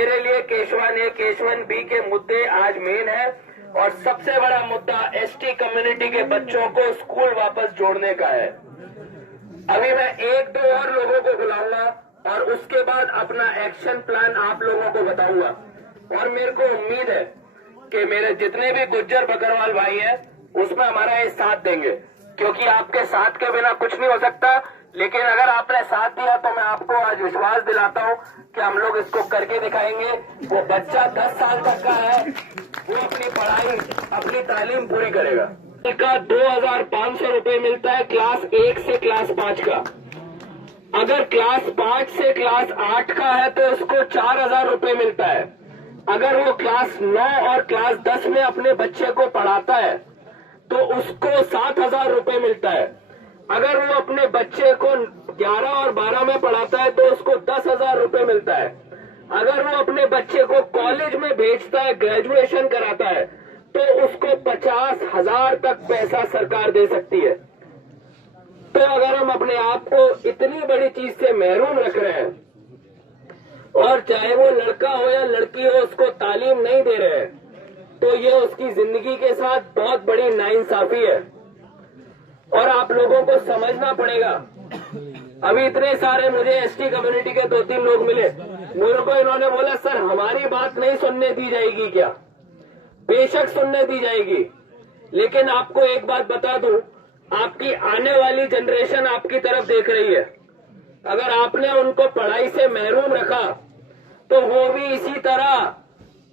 मेरे लिए केशवन ए केशवन बी के मुद्दे आज मेन है और सबसे बड़ा मुद्दा एसटी कम्युनिटी के बच्चों को स्कूल वापस जोड़ने का है। अभी मैं एक दो और लोगों को बुलाऊंगा और उसके बाद अपना एक्शन प्लान आप लोगों को बताऊंगा। और मेरे को उम्मीद है कि मेरे जितने भी गुज्जर बकरवाल भाई हैं उसमें हमारा ये साथ देंगे, क्योंकि आपके साथ के बिना कुछ नहीं हो सकता। लेकिन अगर आपने साथ दिया तो मैं आपको आज विश्वास दिलाता हूं कि हम लोग इसको करके दिखाएंगे। वो बच्चा 10 साल तक का है, वो अपनी पढ़ाई अपनी तालीम पूरी करेगा। का 2500 रुपए मिलता है क्लास 1 से क्लास 5 का। अगर क्लास 5 से क्लास 8 का है तो उसको 4000 रुपए मिलता है। अगर वो क्लास 9 और क्लास 10 में अपने बच्चे को पढ़ाता है तो उसको 7000 रुपए मिलता है। अगर वो अपने बच्चे को 11 और 12 में पढ़ाता है तो उसको 10,000 रुपए मिलता है। अगर वो अपने बच्चे को कॉलेज में भेजता है, ग्रेजुएशन कराता है, तो उसको 50,000 तक पैसा सरकार दे सकती है। तो अगर हम अपने आप को इतनी बड़ी चीज से महरूम रख रहे हैं और चाहे वो लड़का हो या लड़की हो उसको तालीम नहीं दे रहे हैं, तो ये उसकी जिंदगी के साथ बहुत बड़ी नाइंसाफी है और आप लोगों को समझना पड़ेगा। अभी इतने सारे मुझे एसटी कम्युनिटी के 2-3 लोग मिले, मेरे को इन्होंने बोला सर हमारी बात नहीं सुनने दी जाएगी क्या? बेशक सुनने दी जाएगी, लेकिन आपको एक बात बता दूं, आपकी आने वाली जनरेशन आपकी तरफ देख रही है। अगर आपने उनको पढ़ाई से महरूम रखा तो वो भी इसी तरह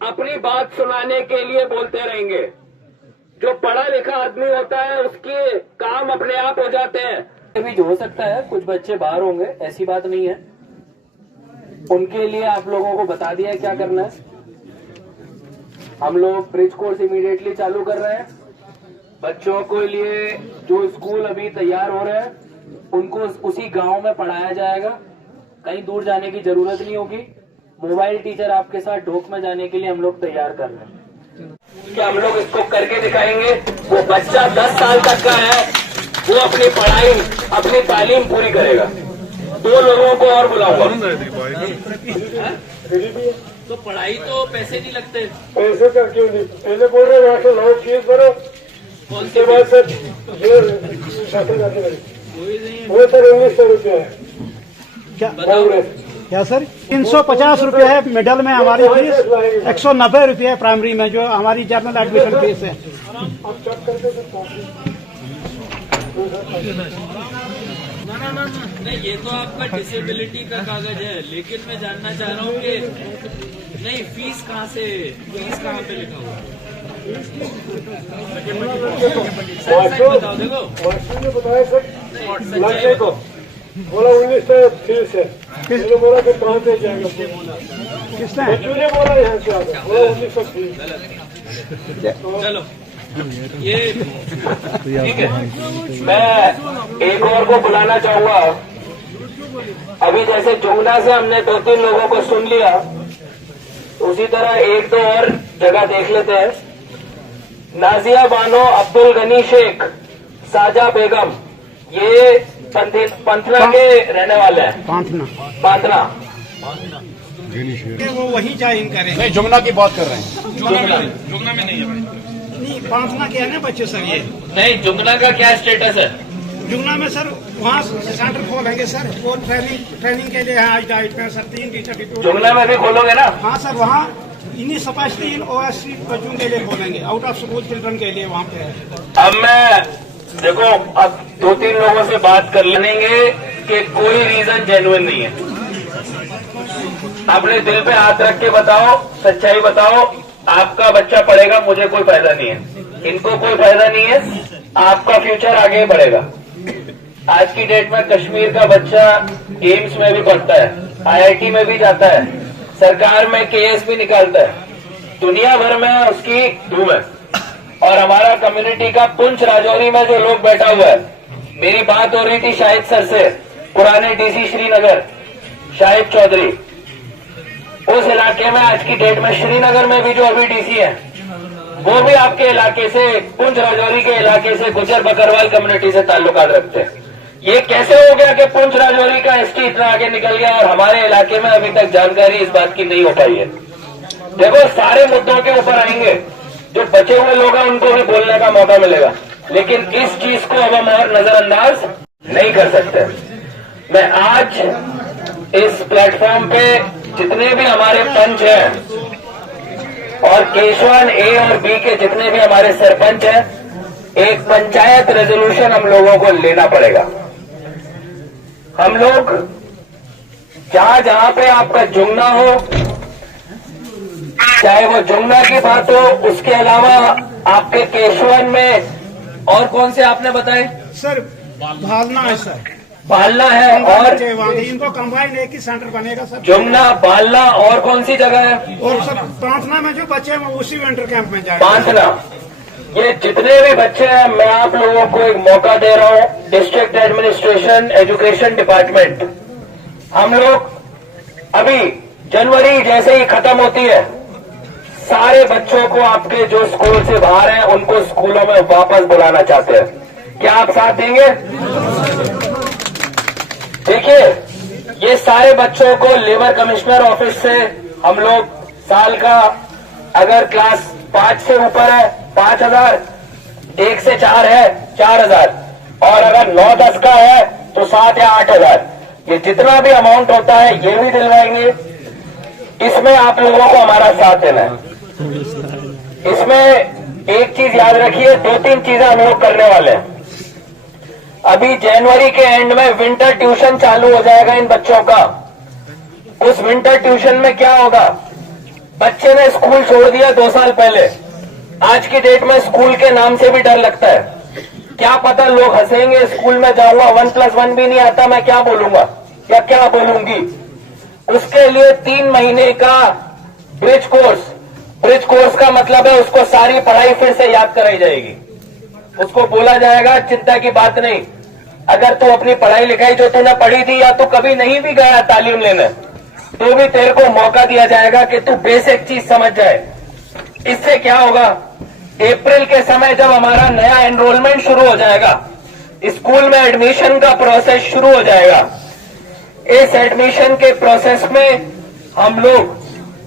अपनी बात सुनाने के लिए बोलते रहेंगे। जो पढ़ा लिखा आदमी होता है उसके काम अपने आप हो जाते हैं। अभी हो सकता है कुछ बच्चे बाहर होंगे, ऐसी बात नहीं है। उनके लिए आप लोगों को बता दिया है क्या करना है। हम लोग ब्रिज कोर्स इमीडिएटली चालू कर रहे हैं। बच्चों के लिए जो स्कूल अभी तैयार हो रहे हैं उनको उसी गांव में पढ़ाया जाएगा, कहीं दूर जाने की जरूरत नहीं होगी। मोबाइल टीचर आपके साथ ढोक में जाने के लिए हम लोग तैयार कर रहे हैं कि हम लोग इसको करके दिखाएंगे। वो बच्चा 10 साल तक का है, वो अपनी पढ़ाई अपनी तालीम पूरी करेगा। 2 लोगों को और बुलाऊंगा। तो पढ़ाई तो पैसे नहीं लगते। पैसे का क्यों नहीं? पहले बोल रहे वहाँ से लो फीस भरो, उसके बाद सर वो सर 1900 रुपया है। क्या सर 350 रुपये है मिडल में हमारी फीस, 190 रुपये है प्राइमरी में जो हमारी जर्नल एडमिशन फीस है। ना नहीं, ये तो आपका डिसेबिलिटी का कागज है, लेकिन मैं जानना चाह रहा हूँ कि नहीं फीस कहाँ पे लिखा हुआ है? बताओ देखो बताया सर लड़के को बोला 1900 फीस है, किसने बोला कि कहाँ से जाएगा? किसने बोला यहाँ से आगे बोला 1900 फीस। चलो ये ठीक है। मैं एक और को बुलाना चाहूंगा। अभी जैसे जुमना से हमने 2-3 लोगों को सुन लिया, उसी तरह 1-2 और जगह देख लेते हैं। नाजिया बानो, अब्दुल गनी शेख, साजा बेगम, ये पंथना के रहने वाले हैं। पांथना वो वही ज्वाइन करें। नहीं, जुमना की बात कर रहे हैं। जुमना में नहीं है भाई। नहीं, पांथना के है ना बच्चे सर। ये नहीं, जुमना का क्या स्टेटस है? जुमना में सर वहाँ सेंटर खोलेंगे सर, वो ट्रेनिंग के लिए आज डाइट में सर 3 टीचर। जुमना में भी खोलोगे ना? हाँ सर, वहाँ इन्हीं स्पेशली OSC बच्चों के लिए खोलेंगे, आउट ऑफ स्कूल चिल्ड्रन के लिए वहाँ पे है। अब मैं देखो, अब 2-3 लोगों से बात कर लेंगे कि कोई रीजन जेन्युइन नहीं है। अपने दिल पे हाथ रख के बताओ, सच्चाई बताओ। आपका बच्चा पढ़ेगा, मुझे कोई फायदा नहीं है, इनको कोई फायदा नहीं है, आपका फ्यूचर आगे बढ़ेगा। आज की डेट में कश्मीर का बच्चा एम्स में भी पढ़ता है, IIT में भी जाता है, सरकार में केएस भी निकालता है, दुनिया भर में उसकी धूम है। और हमारा कम्युनिटी का पुंछ राजौरी में जो लोग बैठा हुआ है, मेरी बात हो रही थी शाहिद सर से, पुराने DC श्रीनगर शाहिद चौधरी, उस इलाके में आज की डेट में श्रीनगर में भी जो अभी DC है वो भी आपके इलाके से, पुंछ राजौरी के इलाके से, गुज्जर बकरवाल कम्युनिटी से ताल्लुकात रखते हैं। ये कैसे हो गया कि पुंछ राजौरी का एसटी इतना आगे निकल गया और हमारे इलाके में अभी तक जानकारी इस बात की नहीं हो पाई है। देखो, सारे मुद्दों के ऊपर आएंगे, जो बचे हुए लोग हैं उनको भी बोलने का मौका मिलेगा, लेकिन इस चीज को अब हम और नजरअंदाज नहीं कर सकते। मैं आज इस प्लेटफॉर्म पे जितने भी हमारे पंच हैं और केशवन ए और बी के जितने भी हमारे सरपंच हैं, एक पंचायत रेजोल्यूशन हम लोगों को लेना पड़ेगा। हम लोग जहां जहां पे आपका जुमना हो, चाहे वो जुमना की बात हो, उसके अलावा आपके केशवन में और कौन से आपने बताए सर? भालना है सर, बालना है और इनको कंबाइन एक ही सेंटर बनेगा सर। जुमना, बालना और कौन सी जगह है? और सर पांचना में जो बच्चे हैं वो उसी विंटर कैंप में जाएंगे। पांचना, ये जितने भी बच्चे हैं, मैं आप लोगों को एक मौका दे रहा हूं। डिस्ट्रिक्ट एडमिनिस्ट्रेशन, एजुकेशन डिपार्टमेंट, हम लोग अभी जनवरी जैसे ही खत्म होती है, सारे बच्चों को आपके जो स्कूल से बाहर हैं उनको स्कूलों में वापस बुलाना चाहते हैं। क्या आप साथ देंगे? देखिए, ये सारे बच्चों को लेबर कमिश्नर ऑफिस से हम लोग साल का, अगर क्लास 5 से ऊपर है 5,000, 1 से 4 है 4,000, और अगर 9-10 का है तो 7 या 8,000, ये जितना भी अमाउंट होता है ये भी दिलवाएंगे। इसमें आप लोगों को हमारा साथ देना है। इसमें एक चीज याद रखिए, 2-3 चीजें हम लोग करने वाले हैं। अभी जनवरी के एंड में विंटर ट्यूशन चालू हो जाएगा इन बच्चों का। उस विंटर ट्यूशन में क्या होगा? बच्चे ने स्कूल छोड़ दिया 2 साल पहले, आज की डेट में स्कूल के नाम से भी डर लगता है। क्या पता लोग हंसेंगे, स्कूल में जाऊंगा 1+1 भी नहीं आता, मैं क्या बोलूंगा या क्या बोलूंगी। उसके लिए 3 महीने का ब्रिज कोर्स का मतलब है उसको सारी पढ़ाई फिर से याद कराई जाएगी। उसको बोला जाएगा चिंता की बात नहीं, अगर तू अपनी पढ़ाई लिखाई जो तूने पढ़ी थी या तू कभी नहीं भी गया तालीम लेने, तो भी तेरे को मौका दिया जाएगा कि तू बेसिक चीज समझ जाए। इससे क्या होगा? अप्रैल के समय जब हमारा नया एनरोलमेंट शुरू हो जाएगा, स्कूल में एडमिशन का प्रोसेस शुरू हो जाएगा। इस एडमिशन के प्रोसेस में हम लोग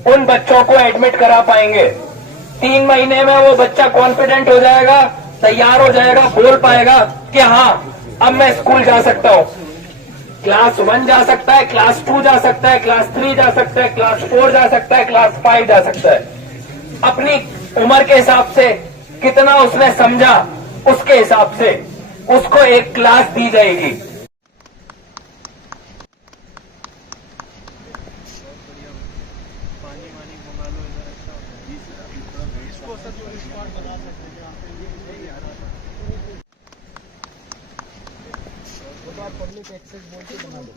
उन बच्चों को एडमिट करा पाएंगे। 3 महीने में वो बच्चा कॉन्फिडेंट हो जाएगा, तैयार हो जाएगा, बोल पाएगा कि हाँ अब मैं स्कूल जा सकता हूं। क्लास 1 जा सकता है, क्लास 2 जा सकता है, क्लास 3 जा सकता है, क्लास 4 जा सकता है, क्लास 5 जा सकता है। अपनी उम्र के हिसाब से कितना उसने समझा, उसके हिसाब से उसको एक क्लास दी जाएगी। पब्लिक एक्सेस बोल के बना दो।